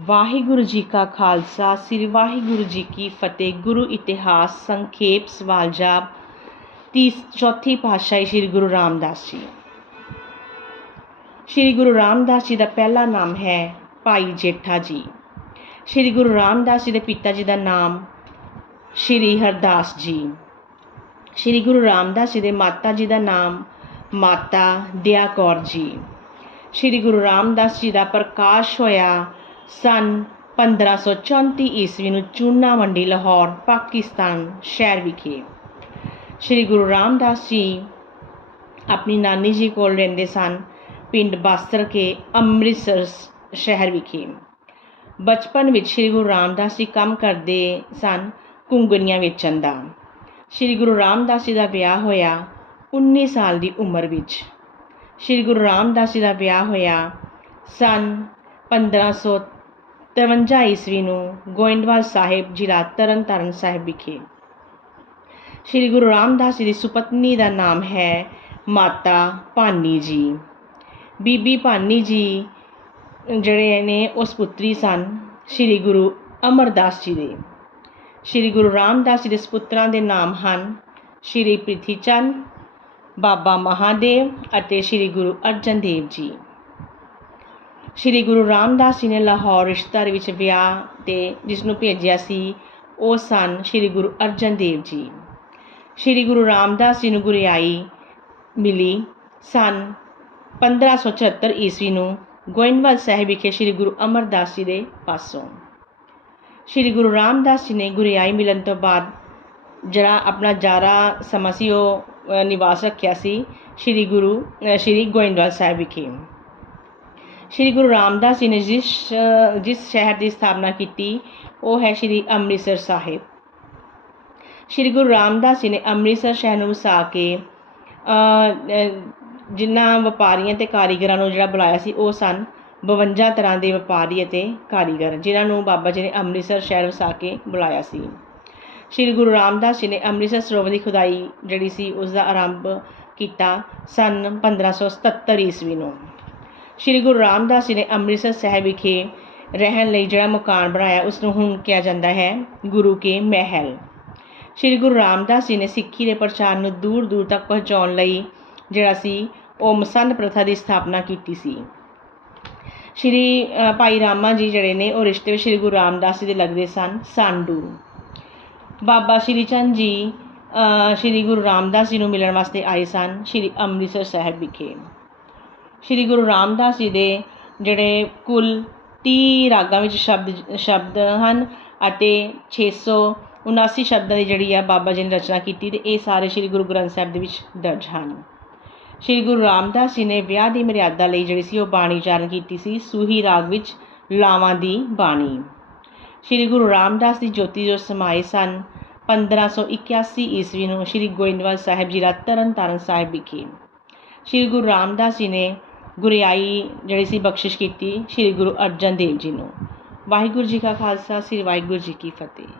ਵਾਹਿਗੁਰੂ ਜੀ ਕਾ ਖਾਲਸਾ, ਸ੍ਰੀ ਵਾਹਿਗੁਰੂ ਜੀ ਕੀ ਫਤਿਹ, ਗੁਰੂ ਇਤਿਹਾਸ, ਸੰਖੇਪ, ਸਵਾਲ ਜਵਾਬ, ਤੀਸ, ਚੌਥੀ ਪਾਤਸ਼ਾਹੀ ਸ੍ਰੀ ਗੁਰੂ ਰਾਮਦਾਸ ਜੀ। ਸ੍ਰੀ ਗੁਰੂ ਰਾਮਦਾਸ ਜੀ ਦਾ ਪਹਿਲਾ ਨਾਮ ਹੈ ਭਾਈ ਜੇਠਾ ਜੀ। ਸ੍ਰੀ ਗੁਰੂ ਰਾਮਦਾਸ ਜੀ ਦੇ ਪਿਤਾ ਜੀ ਦਾ ਨਾਮ ਸ੍ਰੀ ਹਰਦਾਸ ਜੀ। ਸ੍ਰੀ ਗੁਰੂ ਰਾਮਦਾਸ ਜੀ ਦੇ ਮਾਤਾ ਜੀ ਦਾ ਨਾਮ ਮਾਤਾ ਦਿਆ ਕੌਰ ਜੀ। ਸ੍ਰੀ ਗੁਰੂ ਰਾਮਦਾਸ ਜੀ ਦਾ ਪ੍ਰਕਾਸ਼ ਹੋਇਆ ਸਨ 1534 ਈਸਵੀ ਨੂੰ ਚੂਨਾ ਮੰਡੀ ਲਾਹੌਰ, ਪਾਕਿਸਤਾਨ ਸ਼ਹਿਰ ਵਿਖੇ। ਸ੍ਰੀ ਗੁਰੂ ਰਾਮਦਾਸ ਜੀ ਆਪਣੀ ਨਾਨੀ ਜੀ ਕੋਲ ਰਹਿੰਦੇ ਸਨ, ਪਿੰਡ ਬਾਸਤਰ ਕੇ ਅੰਮ੍ਰਿਤਸਰ ਸ਼ਹਿਰ ਵਿਖੇ। ਬਚਪਨ ਵਿੱਚ ਸ੍ਰੀ ਗੁਰੂ ਰਾਮਦਾਸ ਜੀ ਕੰਮ ਕਰਦੇ ਸਨ ਕੁੰਗਣੀਆਂ ਵੇਚਣ ਦਾ। ਸ੍ਰੀ ਗੁਰੂ ਰਾਮਦਾਸ ਜੀ ਦਾ ਵਿਆਹ ਹੋਇਆ 19 ਸਾਲ ਦੀ ਉਮਰ ਵਿੱਚ। ਸ੍ਰੀ ਗੁਰੂ ਰਾਮਦਾਸ ਜੀ ਦਾ ਵਿਆਹ ਹੋਇਆ ਸਨ 1553 ਈਸਵੀ ਨੂੰ ਗੋਇੰਦਵਾਲ ਸਾਹਿਬ, ਜ਼ਿਲ੍ਹਾ ਤਰਨਤਾਰਨ ਸਾਹਿਬ ਵਿਖੇ। ਸ੍ਰੀ ਗੁਰੂ ਰਾਮਦਾਸ ਜੀ ਦੀ ਸੁਪਤਨੀ ਦਾ ਨਾਮ ਹੈ ਮਾਤਾ ਭਾਨੀ ਜੀ। ਬੀਬੀ ਭਾਨੀ ਜੀ ਜਿਹੜੇ ਨੇ ਉਸ ਪੁੱਤਰੀ ਸਨ, ਸ੍ਰੀ ਗੁਰੂ ਅਮਰਦਾਸ ਜੀ ਦੇ। ਸ੍ਰੀ ਗੁਰੂ ਰਾਮਦਾਸ ਜੀ ਦੇ ਸੁਪੁੱਤਰਾਂ ਦੇ ਨਾਮ ਹਨ ਸ੍ਰੀ ਪ੍ਰਿਥੀ ਚੰਦ, ਬਾਬਾ ਮਹਾਦੇਵ ਅਤੇ ਸ੍ਰੀ ਗੁਰੂ ਅਰਜਨ ਦੇਵ ਜੀ। ਸ੍ਰੀ ਗੁਰੂ ਰਾਮਦਾਸ ਜੀ ਨੇ ਲਾਹੌਰ ਰਿਸ਼ਤੇਦਾਰ ਵਿੱਚ ਵਿਆਹ ਤੇ ਜਿਸ ਨੂੰ ਭੇਜਿਆ ਸੀ, ਉਹ ਸਨ ਸ੍ਰੀ ਗੁਰੂ ਅਰਜਨ ਦੇਵ ਜੀ। ਸ੍ਰੀ ਗੁਰੂ ਰਾਮਦਾਸ ਜੀ ਨੂੰ ਗੁਰਿਆਈ ਮਿਲੀ ਸਨ 1574 ਈਸਵੀ ਨੂੰ ਗੋਇੰਦਵਾਲ ਸਾਹਿਬ ਵਿਖੇ ਸ੍ਰੀ ਗੁਰੂ ਅਮਰਦਾਸ ਜੀ ਦੇ ਪਾਸੋਂ। ਸ੍ਰੀ ਗੁਰੂ ਰਾਮਦਾਸ ਜੀ ਨੇ ਗੁਰਿਆਈ ਮਿਲਣ ਤੋਂ ਬਾਅਦ ਜਿਹੜਾ ਆਪਣਾ ਜਾਰਾ ਸਮਾਂ ਸੀ, ਉਹ ਨਿਵਾਸ ਰੱਖਿਆ ਸੀ ਸ੍ਰੀ ਗੁਰੂ ਸ੍ਰੀ ਗੋਇੰਦਵਾਲ ਸਾਹਿਬ ਵਿਖੇ। ਸ੍ਰੀ ਗੁਰੂ ਰਾਮਦਾਸ ਜੀ ਨੇ ਜਿਸ ਜਿਸ ਸ਼ਹਿਰ ਦੀ ਸਥਾਪਨਾ ਕੀਤੀ, ਉਹ ਹੈ ਸ੍ਰੀ ਅੰਮ੍ਰਿਤਸਰ ਸਾਹਿਬ। ਸ੍ਰੀ ਗੁਰੂ ਰਾਮਦਾਸ ਜੀ ਨੇ ਅੰਮ੍ਰਿਤਸਰ ਸ਼ਹਿਰ ਨੂੰ ਵਸਾ ਕੇ ਜਿਨ੍ਹਾਂ ਵਪਾਰੀਆਂ ਤੇ ਕਾਰੀਗਰਾਂ ਨੂੰ ਜਿਹੜਾ ਬੁਲਾਇਆ ਸੀ, ਉਹ ਸਨ 52 ਤਰ੍ਹਾਂ ਦੇ ਵਪਾਰੀ ਅਤੇ ਕਾਰੀਗਰ, ਜਿਨ੍ਹਾਂ ਨੂੰ ਬਾਬਾ ਜੀ ਨੇ ਅੰਮ੍ਰਿਤਸਰ ਸ਼ਹਿਰ ਵਸਾ ਕੇ ਬੁਲਾਇਆ ਸੀ। ਸ੍ਰੀ ਗੁਰੂ ਰਾਮਦਾਸ ਜੀ ਨੇ ਅੰਮ੍ਰਿਤਸਰ ਸਰੋਵਰ ਦੀ ਖੁਦਾਈ ਜਿਹੜੀ ਸੀ ਉਸ ਦਾ ਆਰੰਭ ਕੀਤਾ ਸਨ 1577 ਈਸਵੀ ਨੂੰ। ਸ੍ਰੀ ਗੁਰੂ ਰਾਮਦਾਸ ਜੀ ਨੇ ਅੰਮ੍ਰਿਤਸਰ ਸਾਹਿਬ ਵਿਖੇ ਰਹਿਣ ਲਈ ਜਿਹੜਾ ਮਕਾਨ ਬਣਾਇਆ ਉਸ ਨੂੰ ਹੁਣ ਕਿਹਾ ਜਾਂਦਾ ਹੈ ਗੁਰੂ ਕੇ ਮਹਿਲ। ਸ੍ਰੀ ਗੁਰੂ ਰਾਮਦਾਸ ਜੀ ਨੇ ਸਿੱਖੀ ਦੇ ਪ੍ਰਚਾਰ ਨੂੰ ਦੂਰ ਦੂਰ ਤੱਕ ਪਹੁੰਚਾਉਣ ਲਈ ਜਿਹੜਾ ਸੀ, ਉਹ ਮਸੰਦ ਪ੍ਰਥਾ ਦੀ ਸਥਾਪਨਾ ਕੀਤੀ ਸੀ। ਸ਼੍ਰੀ ਭਾਈ ਰਾਮਾ ਜੀ ਜਿਹੜੇ ਨੇ, ਉਹ ਰਿਸ਼ਤੇ ਵਿੱਚ ਸ਼੍ਰੀ ਗੁਰੂ ਰਾਮਦਾਸ ਜੀ ਦੇ ਲੱਗਦੇ ਸਨ, ਸਾਂਡੂ। ਬਾਬਾ ਸ਼੍ਰੀ ਚੰਦ ਜੀ ਸ਼੍ਰੀ ਗੁਰੂ ਰਾਮਦਾਸ ਜੀ ਨੂੰ ਮਿਲਣ ਵਾਸਤੇ ਆਏ ਸਨ, ਸ਼੍ਰੀ ਅੰਮ੍ਰਿਤਸਰ ਸਾਹਿਬ ਵਿਖੇ। ਸ਼੍ਰੀ ਗੁਰੂ ਰਾਮਦਾਸ ਜੀ ਦੇ ਜਿਹੜੇ ਕੁੱਲ ਤੀਹ ਰਾਗਾਂ ਵਿੱਚ ਸ਼ਬਦ ਸ਼ਬਦ ਹਨ ਅਤੇ 679 ਸ਼ਬਦਾਂ ਦੀ ਜਿਹੜੀ ਆ ਬਾਬਾ ਜੀ ਨੇ ਰਚਨਾ ਕੀਤੀ ਅਤੇ ਇਹ ਸਾਰੇ ਸ਼੍ਰੀ ਗੁਰੂ ਗ੍ਰੰਥ ਸਾਹਿਬ ਦੇ ਵਿੱਚ ਦਰਜ ਹਨ। ਸ਼੍ਰੀ ਗੁਰੂ ਰਾਮਦਾਸ ਜੀ ਨੇ ਵਿਆਹ ਦੀ ਮਰਿਆਦਾ ਲਈ ਜਿਹੜੀ ਸੀ ਉਹ ਬਾਣੀ ਉਚਾਰਨ ਕੀਤੀ ਸੀ, ਸੂਹੀ ਰਾਗ ਵਿੱਚ ਲਾਵਾਂ ਦੀ ਬਾਣੀ। ਸ਼੍ਰੀ ਗੁਰੂ ਰਾਮਦਾਸ ਦੀ ਜੋਤੀ ਜੋ ਸਮਾਏ ਸਨ 1581 ਈਸਵੀ ਨੂੰ ਸ਼੍ਰੀ ਗੋਇੰਦਵਾਲ ਸਾਹਿਬ ਜੀ ਦਾ ਤਰਨਤਾਰਨ ਸਾਹਿਬ ਵਿਖੇ। ਸ਼੍ਰੀ ਗੁਰੂ ਰਾਮਦਾਸ ਜੀ ਨੇ ਗੁਰਿਆਈ ਜਿਹੜੀ ਸੀ ਬਖਸ਼ਿਸ਼ ਕੀਤੀ ਸ਼੍ਰੀ ਗੁਰੂ ਅਰਜਨ ਦੇਵ ਜੀ ਨੂੰ। ਵਾਹਿਗੁਰੂ ਜੀ ਕਾ ਖਾਲਸਾ, ਸ੍ਰੀ ਵਾਹਿਗੁਰੂ ਜੀ ਕੀ ਫਤਿਹ।